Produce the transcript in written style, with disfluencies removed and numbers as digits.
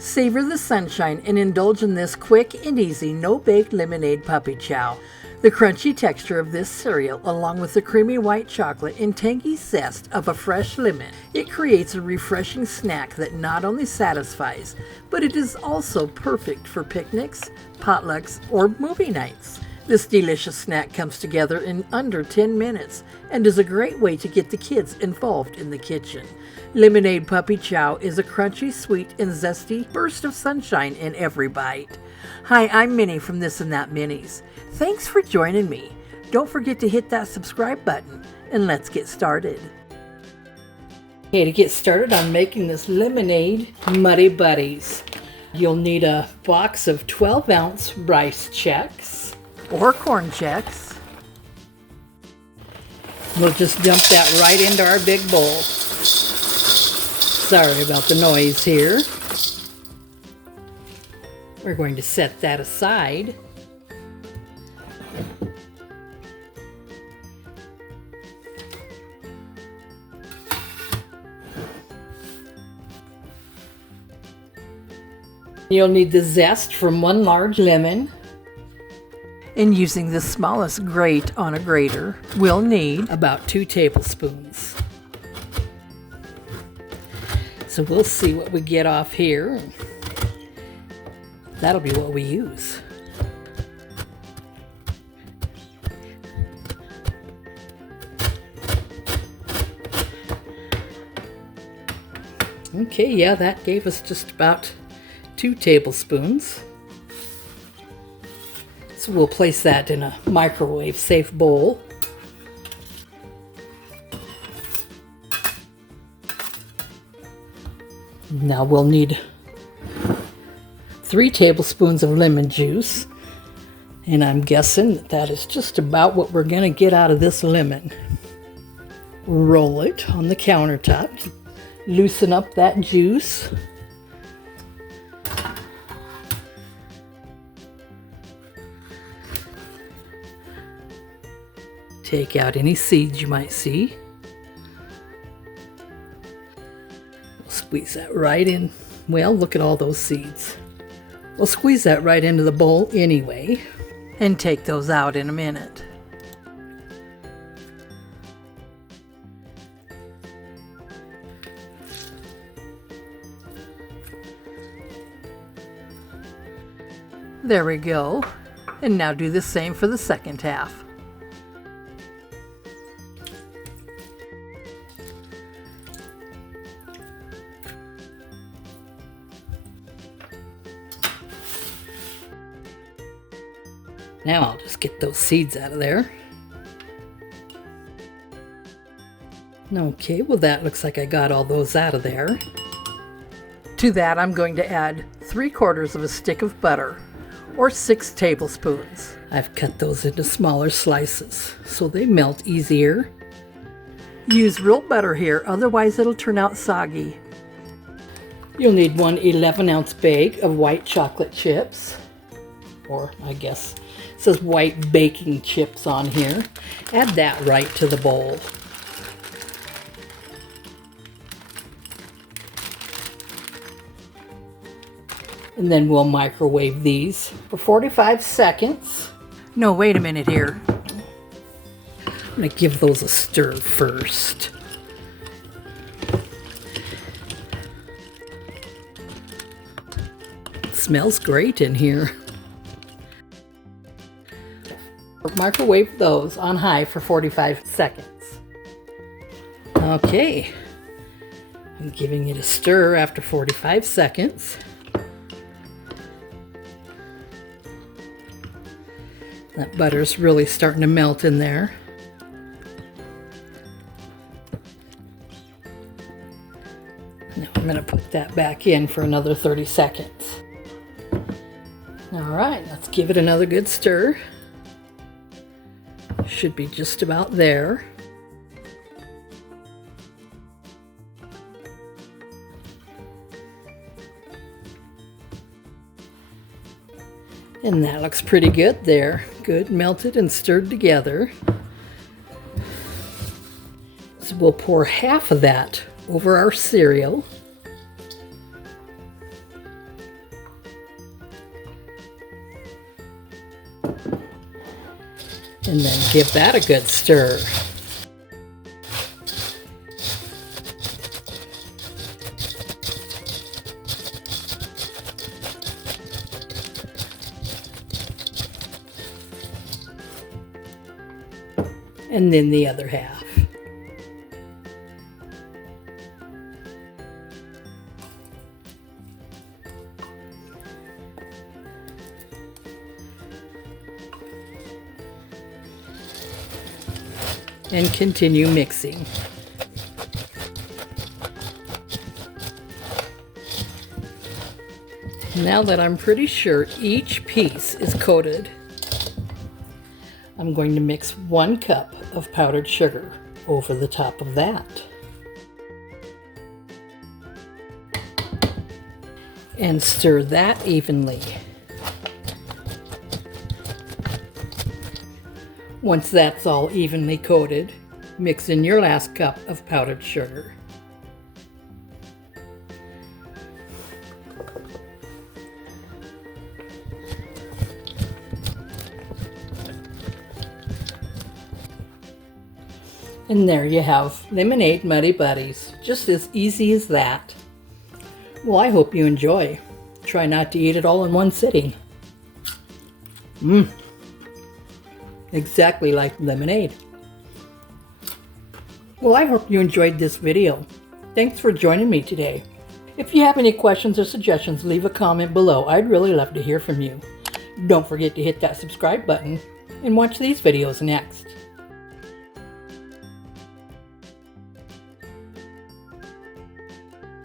Savor the sunshine and indulge in this quick and easy no-bake lemonade puppy chow. The crunchy texture of this cereal, along with the creamy white chocolate and tangy zest of a fresh lemon, it creates a refreshing snack that not only satisfies, but it is also perfect for picnics, potlucks, or movie nights. This delicious snack comes together in under 10 minutes and is a great way to get the kids involved in the kitchen. Lemonade Puppy Chow is a crunchy, sweet, and zesty burst of sunshine in every bite. Hi, I'm Minnie from This and That Minis. Thanks for joining me. Don't forget to hit that subscribe button, and let's get started. Okay, to get started on making this lemonade Muddy Buddies, you'll need a box of 12-ounce rice checks or corn checks. We'll just dump that right into our big bowl. Sorry about the noise here. We're going to set that aside. You'll need the zest from one large lemon. And using the smallest grate on a grater, we'll need about 2 tablespoons. So we'll see what we get off here. That'll be what we use. Okay, yeah, that gave us just about 2 tablespoons. So we'll place that in a microwave safe bowl. Now we'll need 3 tablespoons of lemon juice, and I'm guessing that is just about what we're going to get out of this lemon. Roll it on the countertop, loosen up that juice. Take out any seeds you might see. Squeeze that right in. Well, look at all those seeds. We'll squeeze that right into the bowl anyway, and take those out in a minute. There we go. And now do the same for the second half. Now I'll just get those seeds out of there. Okay, well that looks like I got all those out of there. To that I'm going to add 3/4 of a stick of butter, or 6 tablespoons. I've cut those into smaller slices so they melt easier. Use real butter here, otherwise it'll turn out soggy. You'll need 1 11-ounce bag of white chocolate chips, or I guess it says white baking chips on here. Add that right to the bowl. And then we'll microwave these for 45 seconds. No, wait a minute here. I'm going to give those a stir first. It smells great in here. Microwave those on high for 45 seconds. Okay, I'm giving it a stir after 45 seconds. That butter's really starting to melt in there. Now I'm going to put that back in for another 30 seconds. All right, let's give it another good stir. Should be just about there. And that looks pretty good there. Good, melted and stirred together. So we'll pour half of that over our cereal. And then give that a good stir. And then the other half. And continue mixing. Now that I'm pretty sure each piece is coated, I'm going to mix 1 cup of powdered sugar over the top of that. And stir that evenly. Once that's all evenly coated, mix in your last cup of powdered sugar. And there you have lemonade Muddy Buddies, just as easy as that. Well, I hope you enjoy. Try not to eat it all in one sitting. Exactly like lemonade. Well, I hope you enjoyed this video. Thanks for joining me today. If you have any questions or suggestions, leave a comment below. I'd really love to hear from you. Don't forget to hit that subscribe button and watch these videos next.